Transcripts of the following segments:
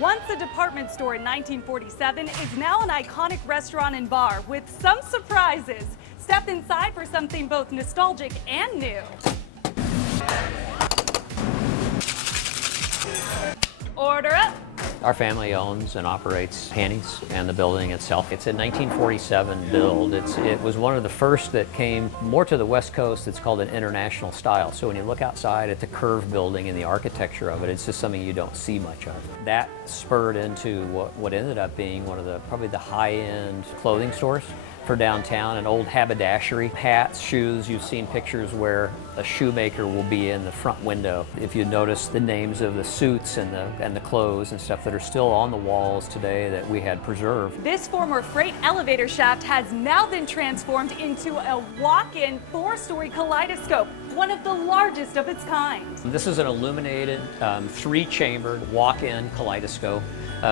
Once a department store in 1947, is now an iconic restaurant and bar with some surprises. Step inside for something both nostalgic and new. Order up. Our family owns and operates Hanny's and the building itself. It's a 1947 build. It was one of the first that came more to the West Coast. It's called an international style. So when you look outside at the curved building and the architecture of it, it's just something you don't see much of. That spurred into what ended up being one of probably the high-end clothing stores for downtown, an old haberdashery, hats, shoes. You've seen pictures where a shoemaker will be in the front window. If you notice the names of the suits and the clothes and stuff that are still on the walls today that we had preserved. This former freight elevator shaft has now been transformed into a walk-in 4-story kaleidoscope, one of the largest of its kind. This is an illuminated 3-chambered walk-in kaleidoscope.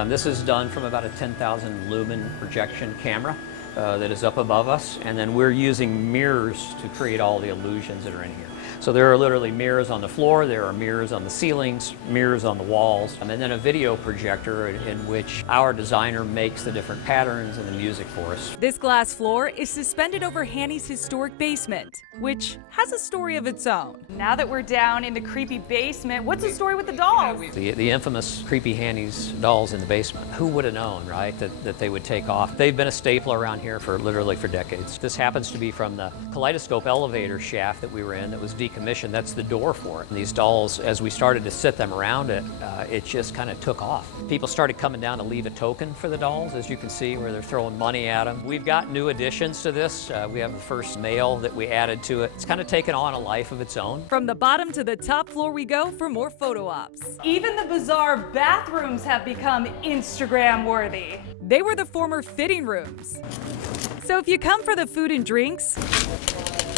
This is done from about a 10,000 lumen projection camera. That is up above us, and then we're using mirrors to create all the illusions that are in here. So there are literally mirrors on the floor, there are mirrors on the ceilings, mirrors on the walls, and then a video projector in which our designer makes the different patterns and the music for us. This glass floor is suspended over Hanny's historic basement, which has a story of its own. Now that we're down in the creepy basement, what's the story with the dolls? The infamous creepy Hanny's dolls in the basement. Who would have known, right, that they would take off? They've been a staple around here for literally for decades. This happens to be from the kaleidoscope elevator shaft that we were in that was decommissioned. That's the door for it. And these dolls, as we started to set them around it, it just kind of took off. People started coming down to leave a token for the dolls, as you can see, where they're throwing money at them. We've got new additions to this. We have the first male that we added to it. It's kind of taken on a life of its own. From the bottom to the top floor we go for more photo ops. Even the bizarre bathrooms have become Instagram worthy. They were the former fitting rooms. So if you come for the food and drinks,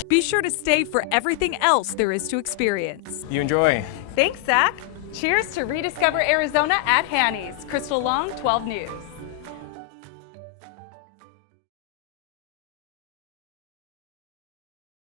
be sure to stay for everything else there is to experience. You enjoy. Thanks, Zach. Cheers to rediscover Arizona at Hanny's. Crystal Long, 12 News.